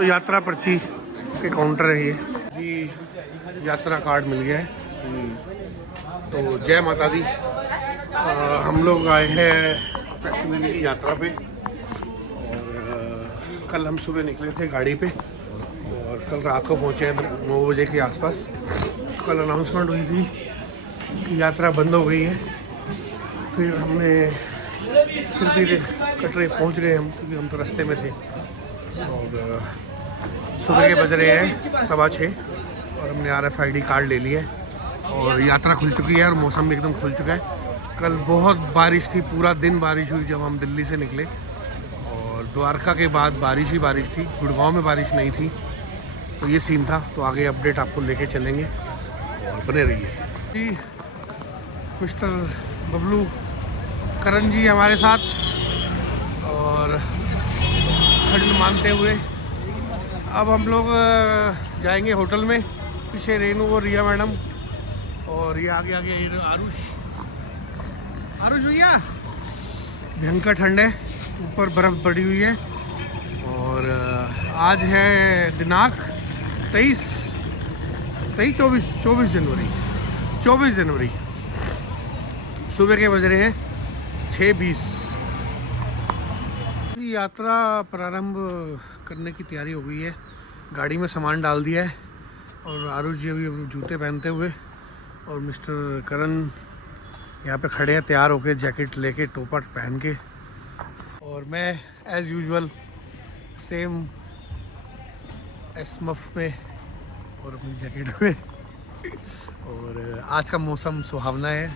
तो यात्रा पर्ची के काउंटर है ये जी। यात्रा कार्ड मिल गया है। तो जय माता दी। हम लोग आए हैं वैष्णो देवी की यात्रा पे और कल हम सुबह निकले थे गाड़ी पे और कल रात को पहुँचे हैं 9 बजे के आसपास। तो कल अनाउंसमेंट हुई थी कि यात्रा बंद हो गई है। फिर हमने धीरे कटरे पहुँच गए हम, क्योंकि हम तो रास्ते में थे। और सुबह के बज रहे हैं 6:15 और हमने RFID कार्ड ले लिया है और यात्रा खुल चुकी है और मौसम भी एकदम खुल चुका है। कल बहुत बारिश थी, पूरा दिन बारिश हुई जब हम दिल्ली से निकले और द्वारका के बाद बारिश ही बारिश थी। गुड़गांव में बारिश नहीं थी। तो ये सीन था। तो आगे अपडेट आपको लेके चलेंगे और बने रहिए जी। मिस्टर बबलू करण जी हमारे साथ और ठंड मानते हुए अब हम लोग जाएंगे होटल में। पीछे रेनू और रिया मैडम और ये आगे आगे आरुष भैया। भयंकर ठंड है, ऊपर बर्फ़ पड़ी हुई है। और आज है दिनांक 24 जनवरी। सुबह के बज रहे हैं 6:20। यात्रा प्रारंभ करने की तैयारी हो गई है। गाड़ी में सामान डाल दिया है और आरुष जी अभी जूते पहनते हुए और मिस्टर करण यहाँ पे खड़े हैं तैयार होके, जैकेट लेके, टोपा पहन के। और मैं एज़ यूजुअल सेम एसमफ में और अपनी जैकेट में। और आज का मौसम सुहावना है।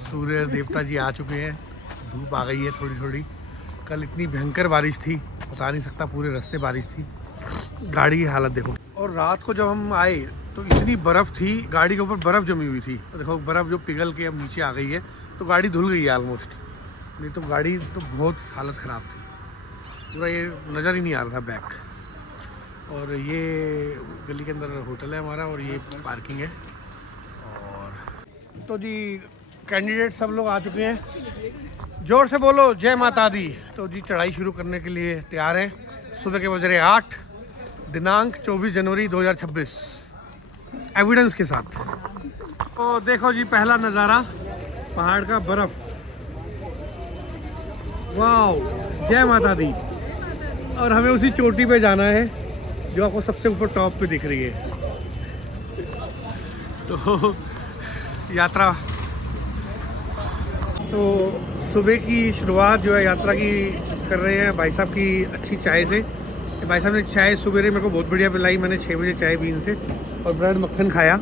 सूर्य देवता जी आ चुके हैं, धूप आ गई है थोड़ी थोड़ी। कल इतनी भयंकर बारिश थी, बता नहीं सकता, पूरे रास्ते बारिश थी। गाड़ी की हालत देखो। और रात को जब हम आए तो इतनी बर्फ़ थी, गाड़ी के ऊपर बर्फ़ जमी हुई थी। देखो बर्फ़ जो पिघल के अब नीचे आ गई है, तो गाड़ी धुल गई है ऑलमोस्ट। नहीं तो गाड़ी तो बहुत हालत ख़राब थी, पूरा ये नज़र ही नहीं आ रहा था बैक। और ये गली के अंदर होटल है हमारा और ये पार्किंग है। और तो जी कैंडिडेट सब लोग आ चुके हैं। जोर से बोलो जय माता दी। तो जी चढ़ाई शुरू करने के लिए तैयार हैं। सुबह के बज रहे 8, दिनांक 24 जनवरी 2026, एविडेंस के साथ। तो देखो जी पहला नज़ारा पहाड़ का, बर्फ़। वाओ, जय माता दी। और हमें उसी चोटी पे जाना है जो आपको सबसे ऊपर टॉप पे दिख रही है। तो यात्रा, तो सुबह की शुरुआत जो है यात्रा की कर रहे हैं भाई साहब की अच्छी चाय से। भाई साहब ने चाय सुबेरे मेरे को बहुत बढ़िया पिलाई। मैंने 6 बजे चाय पी इनसे और ब्रेड मक्खन खाया।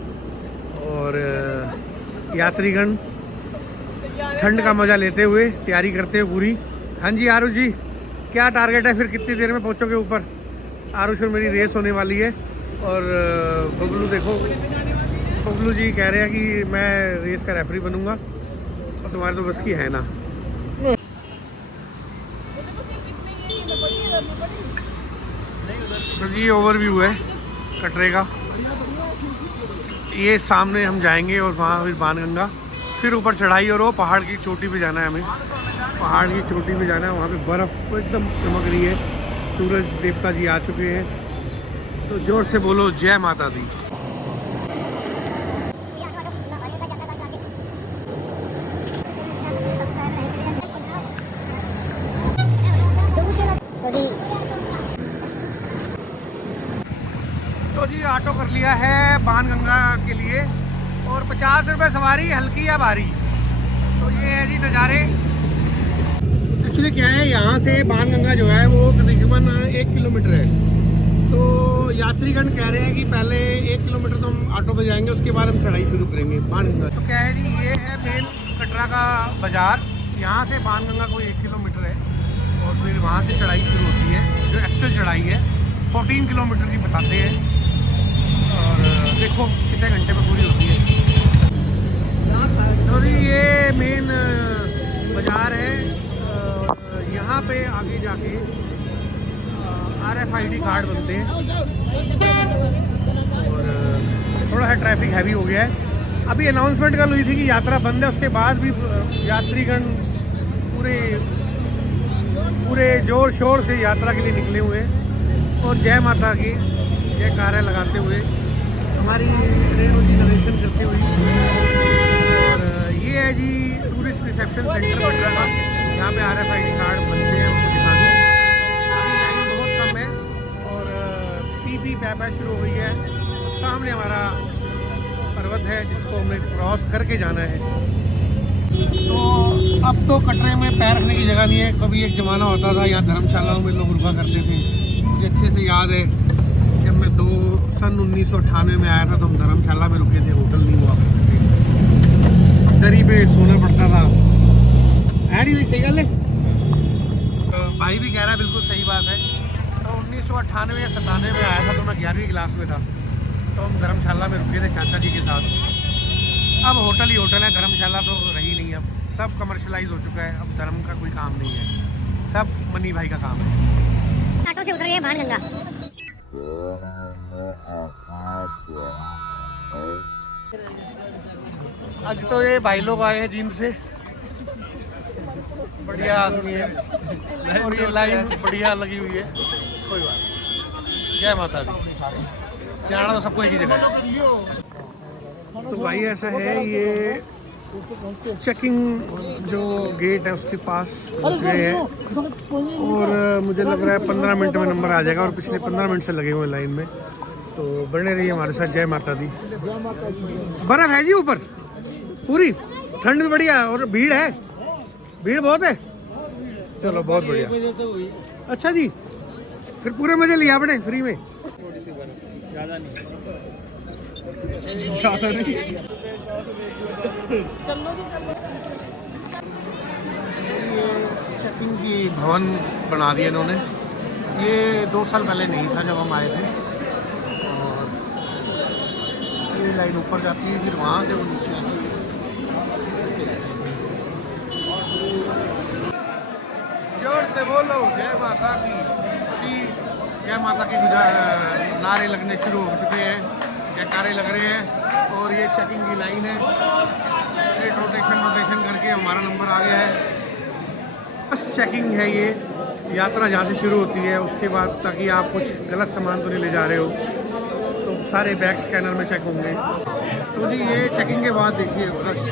और यात्रीगण ठंड का मज़ा लेते हुए तैयारी करते हुए पूरी। हाँ जी आरुष जी, क्या टारगेट है फिर, कितनी देर में पहुँचोगे ऊपर? आरुष और मेरी रेस होने वाली है। और बबलू देखो, बबलू जी कह रहे हैं कि मैं रेस का रेफरी बनूंगा और तुम्हारे तो बस की है ना। तो जी ओवरव्यू है कटरे का। ये सामने हम जाएंगे और वहाँ फिर बाणगंगा, फिर ऊपर चढ़ाई और वो पहाड़ की चोटी पे जाना है हमें। पहाड़ की चोटी पे जाना है, वहाँ पे बर्फ़ तो एकदम चमक रही है। सूरज देवता जी आ चुके हैं। तो जोर से बोलो जय माता दी। तो जी ऑटो कर लिया है बाणगंगा के लिए और 50 रुपये सवारी, हल्की या भारी। तो ये है जी नज़ारे। एक्चुअली क्या है, यहाँ से बाणगंगा जो है वो तकरीबन 1 किलोमीटर है। तो यात्रीगण कह रहे हैं कि पहले 1 किलोमीटर तो हम ऑटो पे जाएंगे, उसके बाद हम चढ़ाई शुरू करेंगे बाणगंगा। तो क्या है जी, ये है मेन कटरा का बाज़ार। यहाँ से बाणगंगा कोई 1 किलोमीटर है और फिर वहाँ से चढ़ाई शुरू होती है। जो एक्चुअल चढ़ाई है 14 किलोमीटर की बताते हैं। और देखो कितने घंटे में पूरी होती है। तो ये मेन बाज़ार है। यहाँ पे आगे जाके RFID कार्ड बनते हैं। और थोड़ा सा ट्रैफिक हैवी हो गया है। अभी अनाउंसमेंट कल हुई थी कि यात्रा बंद है, उसके बाद भी यात्रीगण पूरे जोर शोर से यात्रा के लिए निकले हुए हैं। और और जय माता की जयकारा लगाते हुए हमारी रेणु जी नरेशन करती हुई। और ये है जी टूरिस्ट रिसेप्शन सेंटर बन रहा था, यहाँ पे RFID कार्ड बनते हैं उनको दिखाने। अभी लाइन बहुत कम है और पी पैपा शुरू हो गई है। सामने हमारा पर्वत है जिसको हमें क्रॉस करके जाना है। तो अब तो कटरे में पैर रखने की जगह नहीं है। कभी एक ज़माना होता था यहाँ धर्मशालाओं में लोग रुका करते थे। मुझे अच्छे से याद है जब मैं सन 1998 में आया था तो हम धर्मशाला में रुके थे, होटल नहीं हुआ करते थे, दरी पे सोना पड़ता था। है नहीं सही गल है? तो भाई भी कह रहा है, बिल्कुल सही बात है। तो 1998 या 97 में आया था तो मैं 11वीं क्लास में था। तो हम धर्मशाला में रुके थे चाचा जी के साथ। अब होटल ही होटल है, धर्मशाला तो रही नहीं। अब सब कमर्शलाइज हो चुका है, अब धर्म का कोई काम नहीं है, सब मनी भाई का काम है। ऑटो से उतर गए भानगंगा। आज तो ये भाई लोग आए हैं जींद से, बढ़िया आदमी है और ये लाइन बढ़िया लगी हुई है। कोई बात नहीं, जय माता दी। जाना तो सबको एक ही जगह है। तो भाई ऐसा है, ये चेकिंग जो गेट है उसके पास पहुंच गए हैं और मुझे लग रहा है 15 मिनट में नंबर आ जाएगा और पिछले 15 मिनट से लगे हुए लाइन में। तो बने रहिए हमारे साथ। जय माता दी। बर्फ है जी ऊपर पूरी, ठंड भी बढ़िया और भीड़ है, भीड़ बहुत है। चलो बहुत बढ़िया। अच्छा जी, फिर पूरे मजे लिया आपने फ्री में? ज़्यादा नहीं। चेकिंग की भवन बना दिया इन्होंने। ये 2 साल पहले नहीं था जब हम आए थे। और ये लाइन ऊपर जाती है, फिर वहाँ से वो नीचे। जोर से बोलो जय माता की। जय माता की नारे लगने शुरू हो चुके हैं, जयकारे लग रहे हैं। और ये चेकिंग की लाइन है, एक रोटेशन करके हमारा नंबर आ गया है। बस चेकिंग है ये। यात्रा जहाँ से शुरू होती है उसके बाद, ताकि आप कुछ गलत सामान तो नहीं ले जा रहे हो, तो सारे बैग स्कैनर में चेक होंगे। तो जी ये चेकिंग के बाद देखिए रश,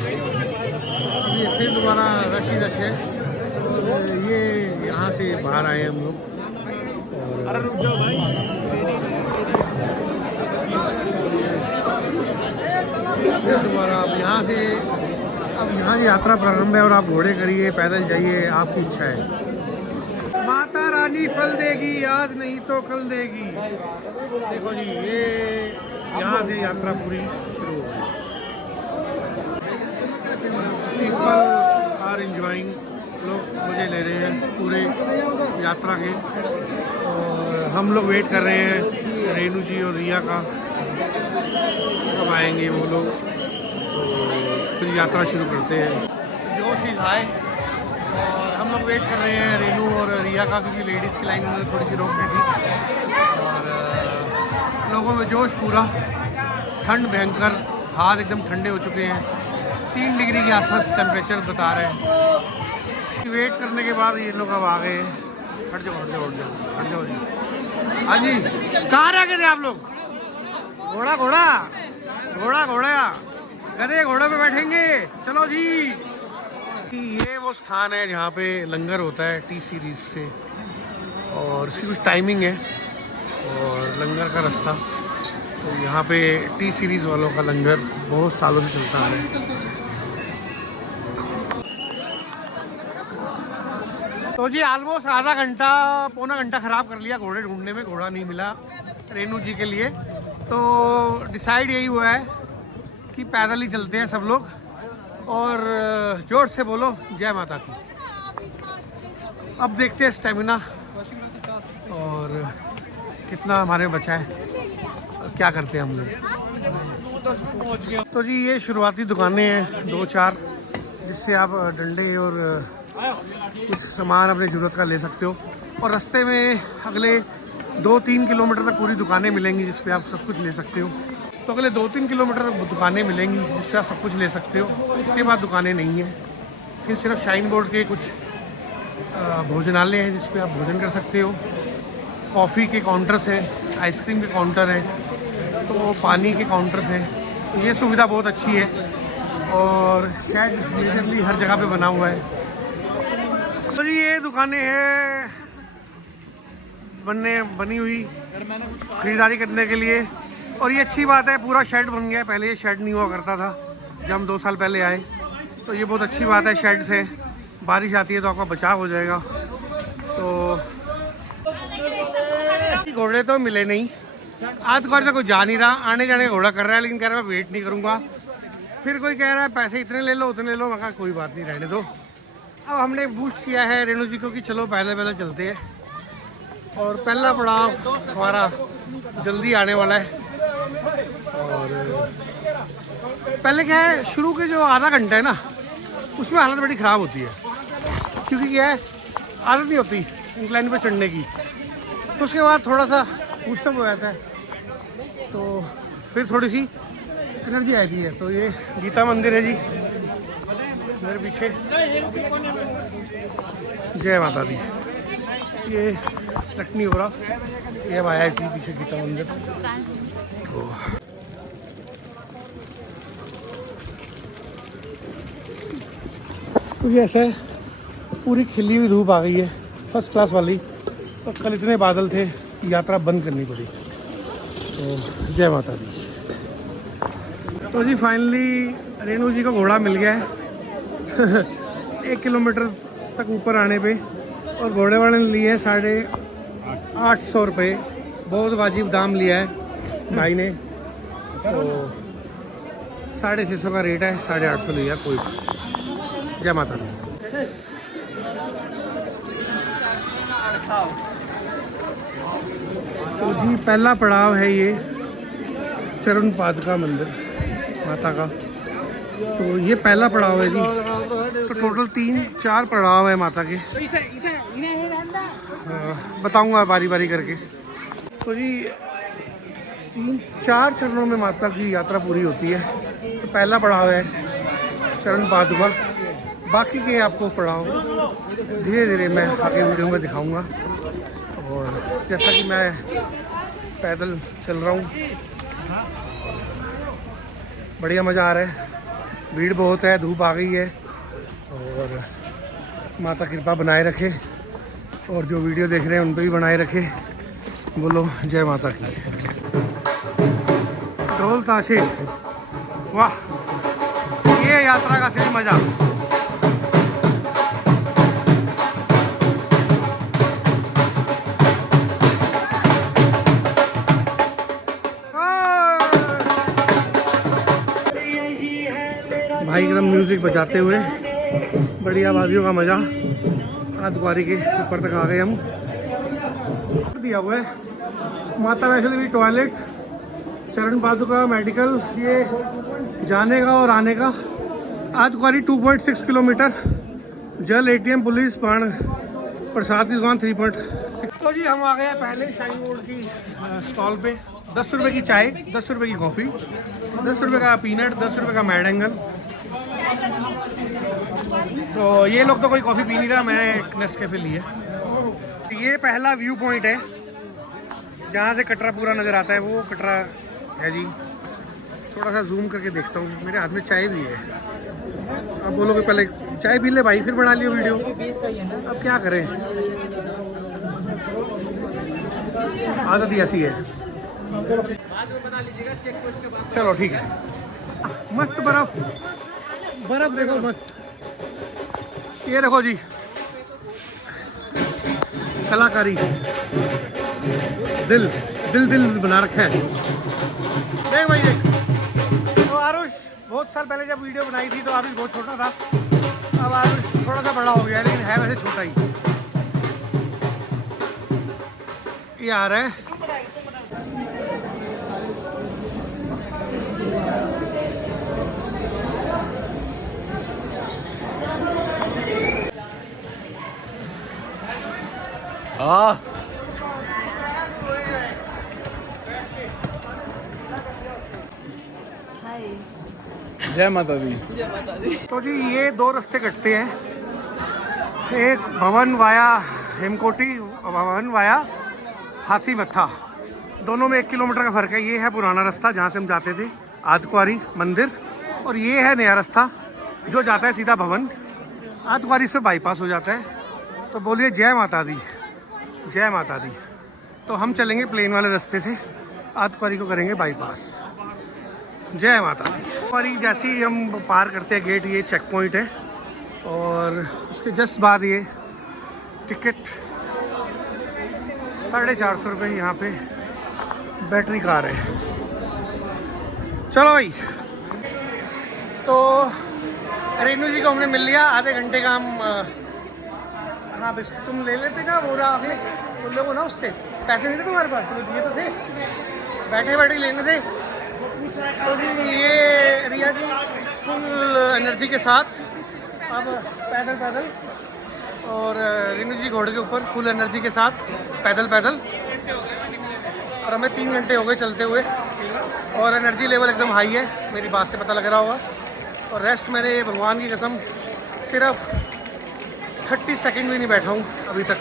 ये फिर दोबारा रश ही रश है। और ये यहाँ से बाहर आए हम लोग। अरे रुक जाओ भाई। दोबारा अब यहाँ से, अब यहाँ से यात्रा प्रारंभ है और आप घोड़े करिए, पैदल जाइए, आपकी इच्छा है। माता रानी फल देगी, आज नहीं तो कल देगी। देखो जी, ये यहाँ से यात्रा पूरी शुरू हो गई। पीपल आर एंजॉइंग, लोग मजे ले रहे हैं पूरे यात्रा के। और हम लोग वेट कर रहे हैं रेणु जी और रिया का, कब आएंगे वो लोग, तो फिर यात्रा शुरू करते हैं। जोश ही हाय। और हम लोग वेट कर रहे हैं रेणु और रिया का, क्योंकि लेडीज़ की लाइन उन्होंने थोड़ी सी रोक दी थी। और लोगों में जोश पूरा। ठंड भयंकर, हाथ एकदम ठंडे हो चुके हैं। 3 डिग्री के आसपास टेम्परेचर बता रहे हैं। वेट करने के बाद ये लोग अब आ गए। हट जाओ जी। हाँ जी, कहाँ रह गए थे आप लोग? घोड़ा गधे घोड़े पे बैठेंगे। चलो जी। ये वो स्थान है जहाँ पे लंगर होता है टी सीरीज से, और इसकी कुछ टाइमिंग है और लंगर का रास्ता। तो यहाँ पे टी सीरीज वालों का लंगर बहुत सालों से चलता है। तो जी ऑलमोस्ट आधा घंटा पौना घंटा ख़राब कर लिया घोड़े ढूंढने में, घोड़ा नहीं मिला रेणु जी के लिए। तो डिसाइड यही हुआ है कि पैदल ही चलते हैं सब लोग। और जोर से बोलो जय माता की। अब देखते हैं स्टेमिना और कितना हमारे बचा है, क्या करते हैं हम लोग। तो जी ये शुरुआती दुकानें हैं 2-4, जिससे आप डंडे और कुछ सामान अपने ज़रूरत का ले सकते हो। और रास्ते में अगले 2-3 किलोमीटर तक पूरी दुकानें मिलेंगी जिस पे आप सब कुछ ले सकते हो। तो अगले 2-3 किलोमीटर तक दुकानें मिलेंगी जिस पे आप सब कुछ ले सकते हो। उसके बाद दुकानें नहीं हैं, फिर सिर्फ शाइन बोर्ड के कुछ भोजनालय हैं जिस पे आप भोजन कर सकते हो। कॉफ़ी के काउंटर्स हैं, आइसक्रीम के काउंटर हैं, तो पानी के काउंटर्स हैं। ये सुविधा बहुत अच्छी है और शेड मेजरली हर जगह पे बना हुआ है। तो जी ये दुकानें हैं बनी हुई ख़रीदारी करने के लिए। और ये अच्छी बात है, पूरा शेड बन गया है। पहले ये शेड नहीं हुआ करता था जब हम 2 साल पहले आए, तो ये बहुत अच्छी बात है। शेड से बारिश आती है तो आपका बचाव हो जाएगा। तो घोड़े तो मिले नहीं, आज बार तो कोई जा नहीं रहा, आने जाने का घोड़ा कर रहा है, लेकिन कह रहा है मैं वेट नहीं करूँगा। फिर कोई कह रहा है पैसे इतने ले लो उतने ले लो, मैं कहा कोई बात नहीं, रहने दो। अब हमने बूस्ट किया है रेणु जी को कि चलो पहले चलते हैं। और पहला पड़ाव हमारा जल्दी आने वाला है। और पहले क्या है, शुरू के जो आधा घंटा है ना, उसमें हालत बड़ी ख़राब होती है, क्योंकि क्या है आदत नहीं होती इंक्लाइन पे चढ़ने की। तो उसके बाद थोड़ा सा बूस्टअप हो जाता है, तो फिर थोड़ी सी एनर्जी आती है। तो ये गीता मंदिर है जी मेरे पीछे, जय माता दी। ये सेलेक्ट नहीं हो रहा, ये अब आया थी पीछे गीता मंदिर। तो ये ऐसा है, पूरी खिली हुई धूप आ गई है, फर्स्ट क्लास वाली। और कल इतने बादल थे, यात्रा बंद करनी पड़ी। तो जय माता दी। तो जी फाइनली रेणु जी का घोड़ा मिल गया है 1 किलोमीटर तक ऊपर आने पे। और घोड़े वाले ने लिए 850 रुपये, बहुत वाजिब दाम लिया है भाई ने। तो 650 का रेट है, 850 लिया कोई। जय माता दी। तो जी पहला पड़ाव है ये चरण पादुका मंदिर माता का। तो ये पहला पड़ाव है जी। तो टोटल 3-4 पड़ाव है माता के, बताऊंगा बारी बारी करके। तो जी 3-4 चरणों में माता की यात्रा पूरी होती है। तो पहला पड़ाव है चरण पादुका, बाकी के आपको पड़ाव धीरे धीरे मैं आगे वीडियो में दिखाऊंगा। और जैसा कि मैं पैदल चल रहा हूँ, बढ़िया मज़ा आ रहा है। भीड़ बहुत है, धूप आ गई है, और माता कृपा बनाए रखे, और जो वीडियो देख रहे हैं उन पर भी बनाए रखे। बोलो जय माता की। ढोल ताशे, वाह, ये यात्रा का सही मज़ा। भाई एकदम म्यूज़िक बजाते हुए, बढ़िया आवाज़ियों का मज़ा। आद्वारी के ऊपर तक आ गए हम। दिया हुआ है माता वैष्णो देवी टॉयलेट, चरण पादुका, मेडिकल, ये जाने का और आने का। आद्वारी 2.6 किलोमीटर, जल, ATM, पुलिस, बाण, प्रसाद की दुकान 3.6। तो जी हम आ गए हैं पहले शाइन मोड की स्टॉल पे। 10 रुपये की चाय, 10 रुपये की कॉफ़ी, 10 रुपये का पीनट, 10 रुपये का मैड एंगल। तो ये लोग तो कोई कॉफ़ी पी नहीं रहा, मैंने एक नेस्कैफे लिया। ये पहला व्यू पॉइंट है जहाँ से कटरा पूरा नज़र आता है, वो कटरा है जी। थोड़ा सा जूम करके देखता हूँ, मेरे हाथ में चाय भी है। अब बोलोगे पहले चाय पी ले भाई, फिर बना लियो वीडियो, अब क्या करें, आदत ही ऐसी है। चलो ठीक है। मस्त बर्फ देखो, मस्त। ये देखो जी कलाकारी, दिल दिल दिल बना रखा है। देख भाई देख। तो आरुष बहुत साल पहले जब वीडियो बनाई थी तो आरुष बहुत छोटा था, अब आरुष थोड़ा सा बड़ा हो गया, लेकिन है वैसे छोटा ही। ये आ रहा है जय माता दी। तो जी ये 2 रास्ते कटते हैं, एक भवन वाया हेमकोटी, भवन वाया हाथी मत्था, दोनों में 1 किलोमीटर का फ़र्क है। ये है पुराना रास्ता जहाँ से हम जाते थे, आदकुआरी मंदिर, और ये है नया रास्ता जो जाता है सीधा भवन। आदकुआरी से बाईपास हो जाता है। तो बोलिए जय माता दी, जय माता दी। तो हम चलेंगे प्लेन वाले रास्ते से, आदकुआरी को करेंगे बाईपास। जय माता दी। आदकुआरी जैसे ही हम पार करते हैं गेट, ये चेक पॉइंट है और उसके जस्ट बाद ये टिकट 450 रुपये यहाँ पे बैटरी कार है। चलो भाई, तो रेनू जी को हमने मिल लिया। आधे घंटे का हम हाँ बिस्कुट तुम ले लेते ना, बोरा आगे उन लोगों ना, उससे पैसे नहीं थे तुम्हारे पास, तुम्हें दिए तो थे, बैठे बैठे लेने थे। तो ये रिया जी फुल एनर्जी के साथ अब पैदल पैदल, और रेनू जी घोड़े के ऊपर फुल एनर्जी के साथ पैदल पैदल। और हमें 3 घंटे हो गए चलते हुए और एनर्जी लेवल एकदम हाई है, मेरी बात से पता लग रहा होगा। और रेस्ट मैंने भगवान की कसम सिर्फ 30 सेकंड भी नहीं बैठा हूँ अभी तक,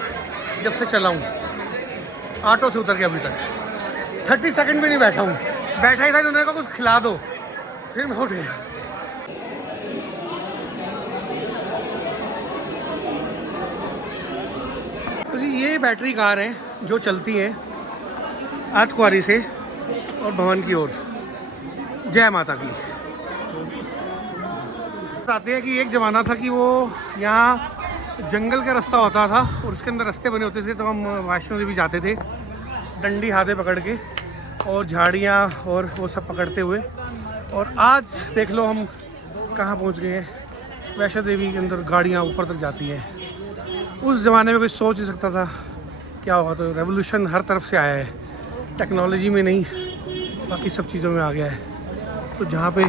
जब से चला हूँ ऑटो से उतर के अभी तक 30 सेकंड भी नहीं बैठा हूँ। बैठा ही था, उन्होंने कहा कुछ खिला दो, फिर मैं उठ गया। तो जी ये बैटरी कार हैं जो चलती हैं आदकुआरी से और भवन की ओर। जय माता की। बताते हैं कि एक ज़माना था कि वो यहाँ जंगल का रास्ता होता था और उसके अंदर रास्ते बने होते थे, तो हम वैष्णो देवी जाते थे डंडी हाथे पकड़ के और झाड़ियाँ और वो सब पकड़ते हुए। और आज देख लो हम कहाँ पहुँच गए हैं, वैष्णो देवी के अंदर गाड़ियाँ ऊपर तक जाती हैं। उस ज़माने में कोई सोच नहीं सकता था क्या होगा। तो रेवोल्यूशन हर तरफ से आया है, टेक्नोलॉजी में नहीं बाकी सब चीज़ों में आ गया है। तो जहाँ पे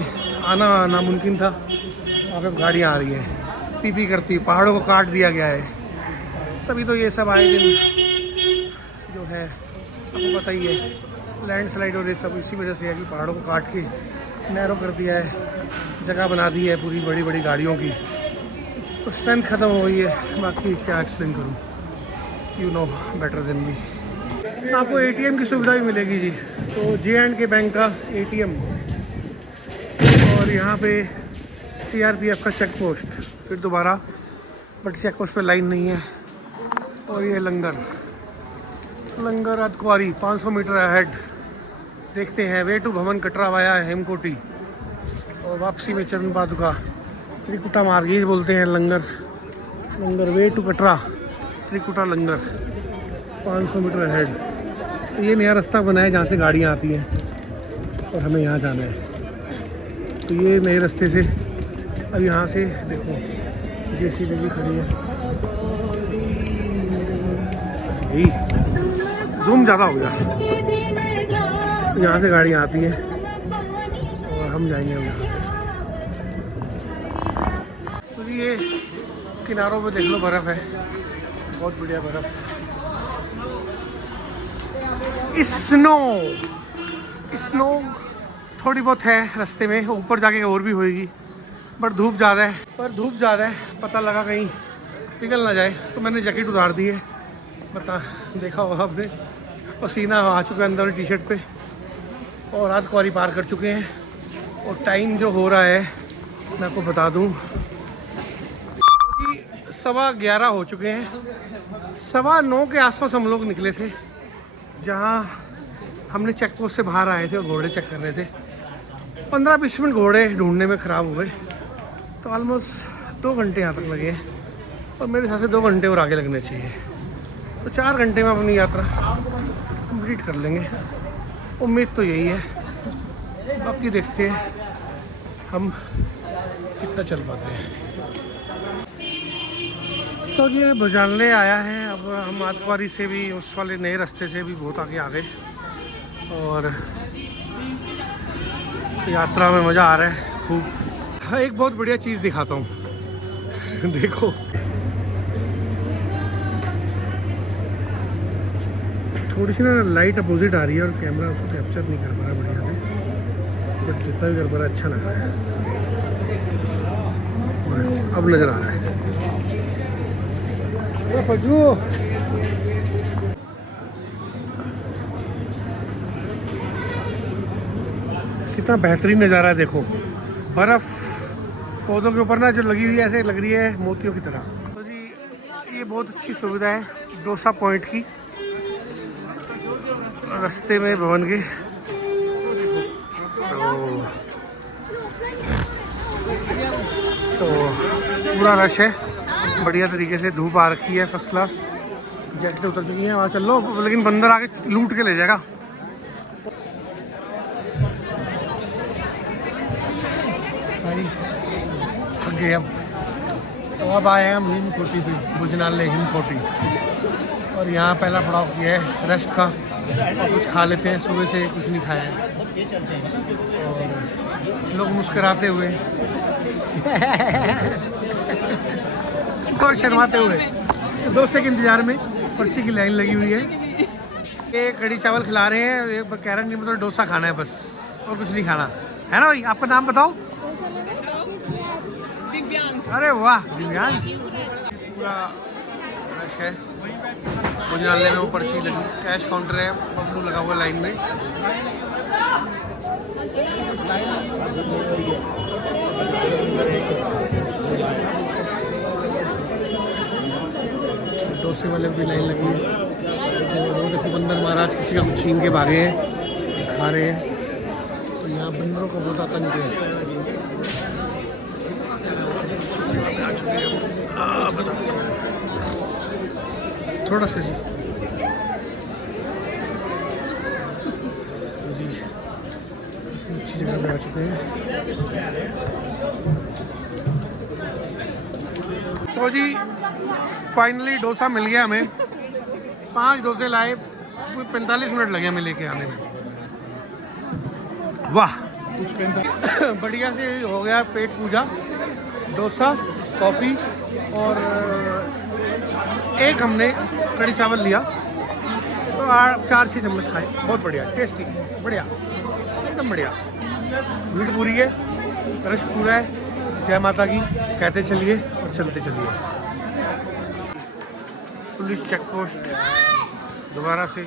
आना नामुमकिन था वहाँ पे गाड़ियाँ आ रही हैं, पी करती, पहाड़ों को काट दिया गया है। तभी तो ये सब आए दिन जो है आपको पता ही है, लैंडस्लाइड और ये सब इसी वजह से है कि पहाड़ों को काट के नैरो कर दिया है, जगह बना दी है पूरी बड़ी बड़ी गाड़ियों की। तो स्ट्रेंथ ख़त्म हो गई है। बाकी क्या एक्सप्लेन करूँ, you know better than me. आपको एटीएम की सुविधा भी मिलेगी जी। तो J&K बैंक का एटीएम, और यहाँ पे CRPF का चेक पोस्ट, फिर दोबारा बट चेक पोस्ट पे लाइन नहीं है। और ये लंगर आदकुआरी 500 मीटर अहेड। देखते हैं वे टू भवन कटरा वाया हेमकोटी, और वापसी में चरण पादुका त्रिकुटा मार्ग, ये बोलते हैं langar way to Katra Trikuta langar 500 metre ahead. तो ये नया रास्ता बना है जहाँ से गाड़ियाँ आती हैं और हमें यहाँ जाना है। तो ये नए रास्ते से अब यहाँ से देखो JCB भी खड़ी है। यही जूम ज़्यादा हो गया। यहाँ से गाड़ियाँ आती हैं और हम जाएंगे अब यहाँ। तो ये किनारों पे देख लो बर्फ़ है, बहुत बढ़िया बर्फ़। स्नो थोड़ी बहुत है रास्ते में, ऊपर जाके और भी होएगी, पर धूप ज़्यादा है। पता लगा कहीं पिघल ना जाए तो मैंने जैकेट उतार दी है। देखा होगा आपने, पसीना आ चुका है अंदर टी-शर्ट पे। और आदकुआरी पार कर चुके हैं और टाइम जो हो रहा है मैं आपको बता दूं, 11:15 हो चुके हैं। 9:15 के आसपास हम लोग निकले थे, जहां हमने चेक पोस्ट से बाहर आए थे और घोड़े चेक कर रहे थे। 15-20 मिनट घोड़े ढूंढने में ख़राब हो गए, तो ऑलमोस्ट 2 घंटे यहाँ तक लगे हैं। और मेरे हिसाब से 2 घंटे और आगे लगने चाहिए, तो 4 घंटे में अपनी यात्रा कंप्लीट कर लेंगे। उम्मीद तो यही है, बाकी देखते हैं हम कितना चल पाते हैं। तो ये बजानले आया है। अब हम आदकुआरी से भी उस वाले नए रास्ते से भी बहुत आगे आ गए और यात्रा में मज़ा आ रहा है खूब। एक बहुत बढ़िया चीज़ दिखाता हूँ देखो, थोड़ी सी ना लाइट अपोजिट आ रही है और कैमरा उसको कैप्चर नहीं कर पा रहा बढ़िया से, बट जितना भी कर पा रहा है अच्छा लग रहा है। अब नज़र आ रहा है। कितना बेहतरीन नज़ारा है, देखो बर्फ़ पौधों के ऊपर ना जो लगी हुई है, ऐसे लग रही है मोतियों की तरह। तो जी ये बहुत अच्छी सुविधा है डोसा पॉइंट की, रास्ते में भवन के। तो पूरा रश है, बढ़िया तरीके से धूप आ रखी है, फर्स्ट क्लास। जैकेटें उतर चुकी हैं, वहाँ चल लो, लेकिन बंदर आके लूट के ले जाएगा। भाई थक गए अब। तो अब आए हैं हम हिमकोटी पे, भोजनालय हिमकोटी, और यहाँ पहला पड़ाव किया है रेस्ट का, और कुछ खा लेते हैं। सुबह से कुछ नहीं खाया है, और लोग मुस्कुराते हुए और शर्माते हुए डोसे के इंतजार में, पर्ची की लाइन लगी हुई है। ये कड़ी चावल खिला रहे हैं, ये कह रहे हैं मतलब डोसा खाना है बस, और कुछ नहीं खाना है ना भाई। आपका नाम बताओ। अरे वाह, दिव्यांश। पूरा रश है भोजनालय में, वो पर्ची लगी, कैश काउंटर है, बबलू लगा हुआ लाइन में। डोसे वाले भी लाइन लगी है। वो देखो बंदर महाराज किसी का कुछ छीन के भागे हैं, खा रहे हैं। तो यहाँ बंदरों का बहुत आतंक है। थोड़ा सा जी अच्छी जगह पे आ चुके हैं। तो जी फाइनली डोसा मिल गया हमें। 5 डोसे लाए, 45 मिनट लगे हमें लेके आने में। वाह बढ़िया से हो गया पेट पूजा। डोसा, कॉफ़ी और एक हमने कड़ी चावल लिया, तो 4-6 चम्मच खाए। बहुत बढ़िया, टेस्टी, बढ़िया, एकदम बढ़िया। भीड़ पूरी है, रश पूरा है। जय माता की कहते चलिए और चलते चलिए। पुलिस चेक पोस्ट दोबारा से,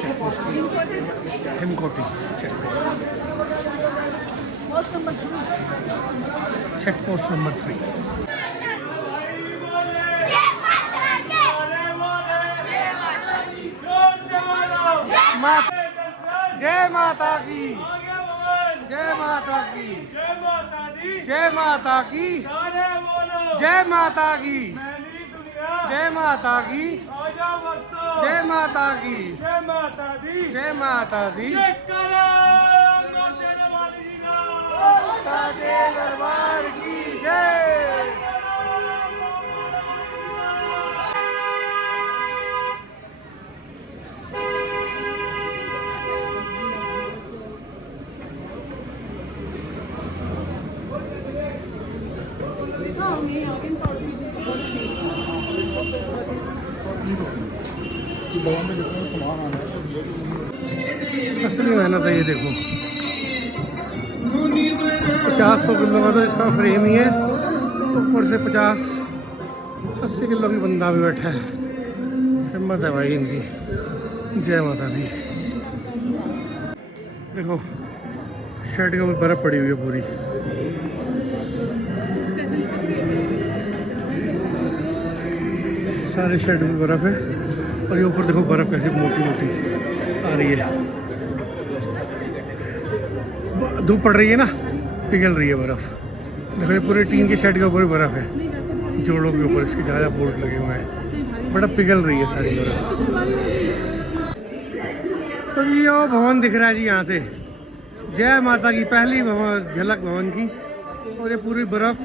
चेक पोस्ट की हिमकोटी चेक पोस्ट नंबर 3। जय माता की, जय माता की, जय माता की, जय माता की, जय माता की, जय माता की, जय माता दी, साचे दरबार की जय। असली मेहनत है ये, देखो 50-100 किलो का तो इसका फ्रेम ही है, ऊपर से 50-80 किलो की बंदा भी बैठा है। हिम्मत है भाई इनकी। जय माता दी। देखो शर्ट के ऊपर बर्फ़ पड़ी हुई है पूरी। सारे शर्ट में बर्फ़ है, और ये ऊपर देखो बर्फ़ कैसी मोटी मोटी आ रही है। धूप पड़ रही है ना, पिघल रही है बर्फ़। देखो ये पूरे टीन के शर्ट के ऊपर बर्फ़ है, जोड़ों के ऊपर इसके ज़्यादा बोर्ड लगे हुए हैं, बड़ा पिघल रही है सारी बर्फ़। तो ये वो भवन दिख रहा है जी यहाँ से, जय माता की पहली भवन, झलक भवन की। और ये पूरी बर्फ़,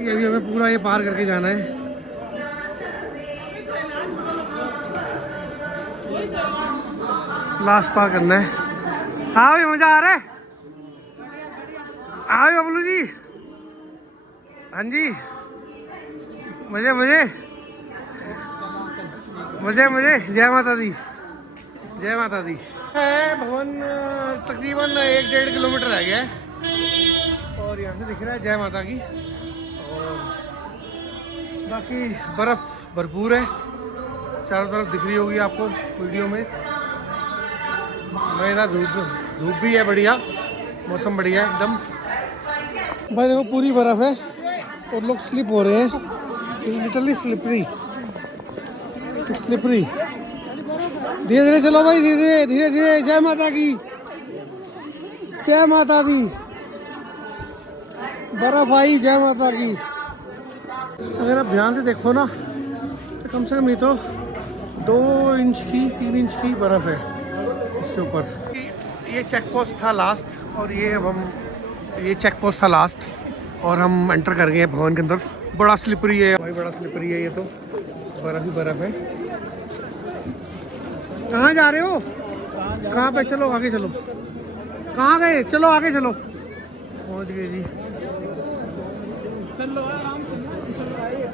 ये अभी हमें पूरा ये पार करके जाना है। लास्ट पार करना है। हाँ भाई मज़ा आ रहा है। हाँ बबलू जी, हाँ जी, मज़े मज़े मज़े मज़े। जय माता दी, जय माता दी। है भवन तकरीबन 1-1.5 किलोमीटर रह गया है। और यहाँ से दिख रहा है जय माता की। और बाकी बर्फ़ भरपूर है, चारों तरफ दिख रही होगी आपको वीडियो में। मज़ेदार धूप भी है, बढ़िया मौसम, बढ़िया है एकदम। भाई देखो पूरी बर्फ़ है और लोग स्लिप हो रहे हैं, लिटरली स्लिपरी। धीरे धीरे चलो भाई, धीरे धीरे। जय माता की, जय माता दी। बर्फ़ आई, जय माता की। अगर आप ध्यान से देखो ना तो कम से कम नहीं तो 2 इंच की 3 इंच की बर्फ़ है इसके ऊपर। ये चेक पोस्ट था लास्ट, और ये चेक पोस्ट था लास्ट और हम एंटर कर गए हैं भवन के अंदर। बड़ा स्लिपरी है भाई, बड़ा स्लिपरी है, ये तो बर्फ़ ही बर्फ़ है। कहाँ जा रहे हो? कहाँ पे? चलो आगे चलो। कहाँ गए? चलो आगे चलो। पहुँच गए जी। चलो आराम से,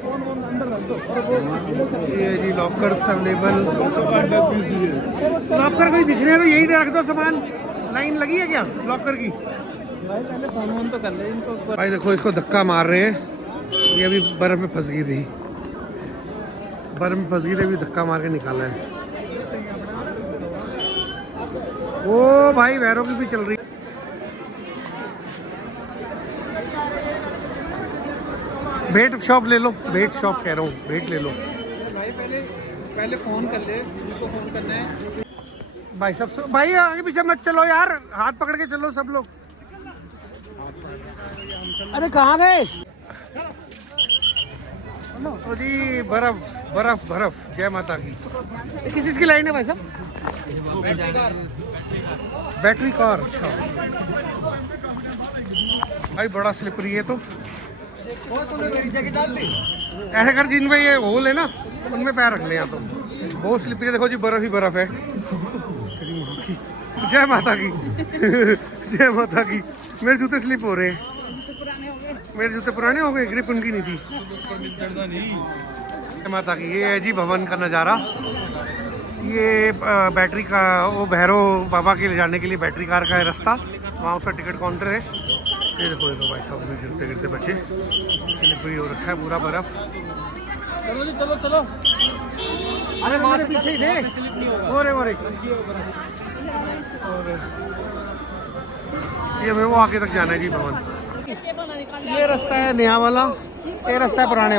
फोन अंदर रख दो। ये जी लॉकर्स अवेलेबल। लॉकर कोई दिख रहे हैं तो यही रख दो सामान। लाइन लगी है क्या लॉकर की? भाई पहले फोन तो कर ले इनको। भाई देखो इसको धक्का मार रहे हैं, ये अभी बर्फ़ में फंस गई थी, अभी धक्का मार के निकाला है। ओ भाई वैरो की भी चल रही। भेट शॉप ले लो, भेट शॉप कह रहा हूँ, भेट ले लो भाई। पहले फोन कर ले जिसको फोन करना है। भाई सब भाई आगे पीछे मत चलो यार, हाथ पकड़ के चलो सब लोग। अरे कहाँ गए? तो जी बर्फ जय माता की। किस चीज़ की लाइन है भाई साहब? Battery car. अच्छा भाई बड़ा स्लिपरी है तो। ऐसे कर जिनमें ये होल है ना उनमें पैर रख ले यहाँ तो। बहुत स्लिपरी है, देखो जी बर्फ़ ही बर्फ़ है। जय माता की। जय माता की। मेरे जूते स्लिप हो रहे हैं, मेरे जूते पुराने हो गए, ग्रिप उनकी नहीं थी। जय माता की। ये है जी भवन का नज़ारा। ये बैटरी का वो भैरव बाबा के ले जाने के लिए बैटरी कार का है रास्ता, वहाँ उसका टिकट काउंटर है। ये देखो भाई साहब गिरते गिरते बचे, स्लिपरी हो रखा है पूरा बर्फ़। चलो जी चलो। अरे वहाँ से पीछे ही थे। और ये हमें वो आगे तक जाना है जी भवन। ये रास्ता है नया वाला, ये रास्ता है पुराने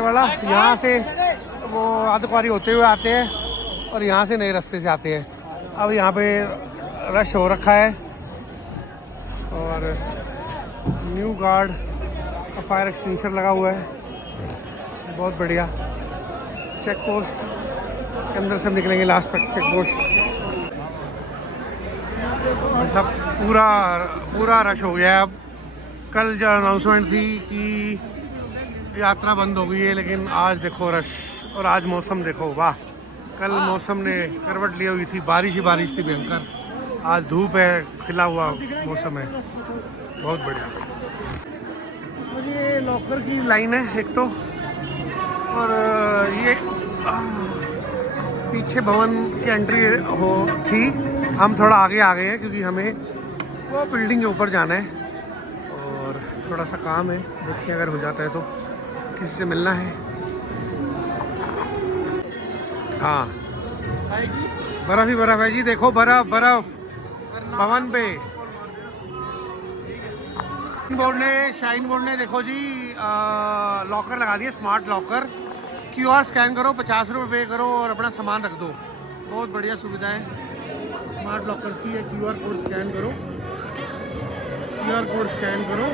वाला। यहाँ से वो आदकुआरी होते हुए आते हैं और यहाँ से नए रास्ते से आते हैं। अब यहाँ पे रश हो रखा है और न्यू गार्ड का फायर एक्सटिंग्विशर लगा हुआ है, बहुत बढ़िया। चेक पोस्ट के अंदर से निकलेंगे, लास्ट तक चेक पोस्ट। सब पूरा रश हो गया है। अब कल जो अनाउंसमेंट थी कि यात्रा बंद हो गई है, लेकिन आज देखो रश, और आज मौसम देखो, वाह। कल मौसम ने करवट ली हुई थी, बारिश ही थी भयंकर। आज धूप है, खिला हुआ मौसम है, बहुत बढ़िया। ये लॉकर की लाइन है एक तो, और ये पीछे भवन की एंट्री थी। हम थोड़ा आगे आ गए हैं क्योंकि हमें वो बिल्डिंग के ऊपर जाना है और थोड़ा सा काम है, देखते हैं अगर हो जाता है तो। किसी से मिलना है। हाँ बर्फ़ ही बर्फ़ है जी, देखो बर्फ़ भवन पे। शाइन बोर्ड ने देखो जी लॉकर लगा दिए, स्मार्ट लॉकर। QR स्कैन करो, 50 रुपये पे करो और अपना सामान रख दो। बहुत बढ़िया सुविधा है स्मार्ट लॉकर्स की। QR कोड स्कैन करो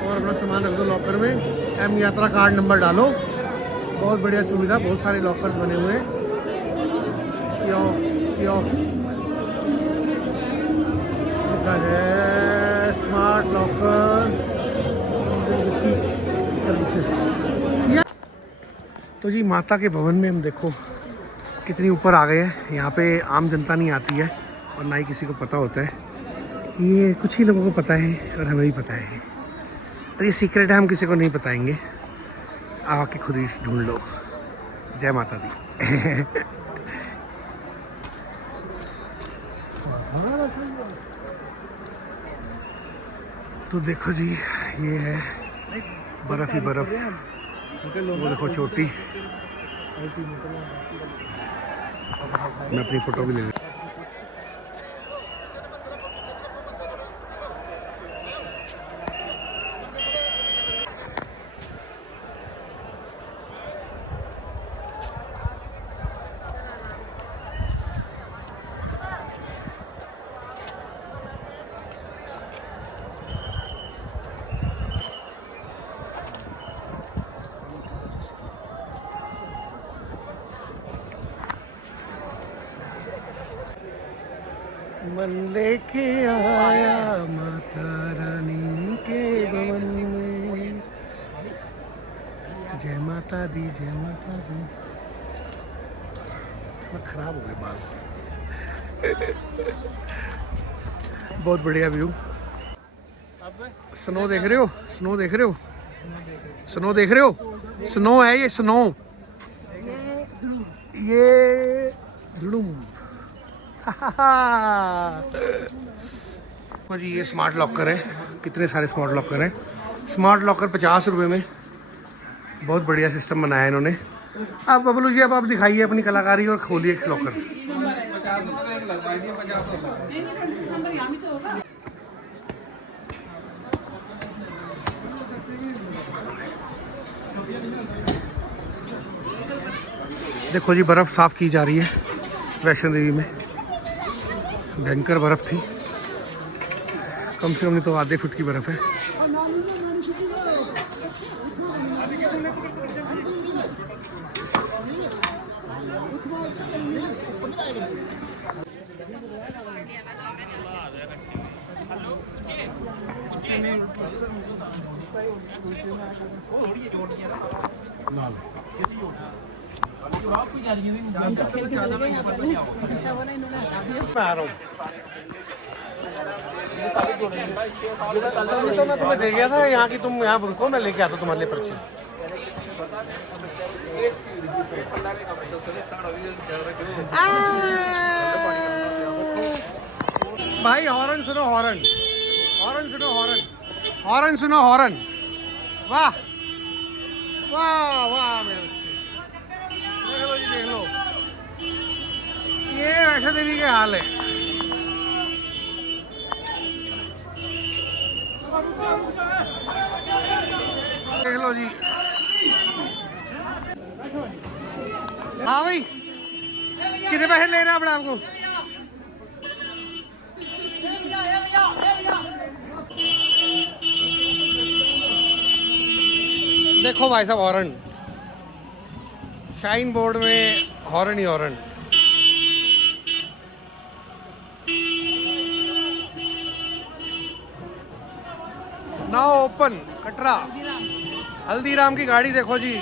और अपना सामान रख दो लॉकर में। M यात्रा कार्ड नंबर डालो, बहुत बढ़िया सुविधा। बहुत सारे लॉकर्स बने हुए हैं। है स्मार्ट लॉकर सर्विसेज। तो जी माता के भवन में हम देखो कितनी ऊपर आ गए हैं। यहाँ पे आम जनता नहीं आती है और ना ही किसी को पता होता है। ये कुछ ही लोगों को पता है और हमें भी पता है, और ये सीक्रेट है, हम किसी को नहीं बताएंगे। आके खुद ही ढूंढ लो। जय माता दी। तो देखो जी, ये है बर्फ ही बर्फ। वो देखो चोटी। मैं अपनी फोटो भी ले लूँ। मन लेके आया माता रानी के भवन में। जय माता दी, जय माता दी। थोड़ा खराब हो गए बाल। बहुत बढ़िया व्यू। स्नो देख रहे हो? स्नो देख रहे हो? स्नो देख रहे हो? स्नो है ये, स्नो। ये धुड़ुम। तो जी ये स्मार्ट लॉकर है। कितने सारे स्मार्ट लॉकर हैं। स्मार्ट लॉकर 50 रुपये में। बहुत बढ़िया सिस्टम बनाया है इन्होंने। अब बबलू जी, अब आप दिखाइए अपनी कलाकारी और खोलिए लॉकर। देखो जी, बर्फ़ साफ़ की जा रही है वैष्णो देवी में। भयंकर बर्फ़ थी, कम से कम नहीं तो आधे फुट की बर्फ़ है। तो मैं तुम्हें दे गया था यहाँ की, तुम यहाँ रुको, मैं लेके आता तुम्हारे लिए पर्ची। भाई हॉर्न सुनो, हॉर्न। हॉर्न सुनो, हॉर्न। हॉर्न सुनो, हॉर्न। वाह वाह वाह मेरे बच्चे, देख लो जी, देख लो। ये वैष्णो देवी के हाल है। देख लो जी। हाँ भाई, कितने पैसे ले रहे हैं अपने आपको? देखो भाई साहब, हॉर्न। शाइन बोर्ड में हॉर्न ही horn. Now open Katra. Haldiram की गाड़ी देखो जी।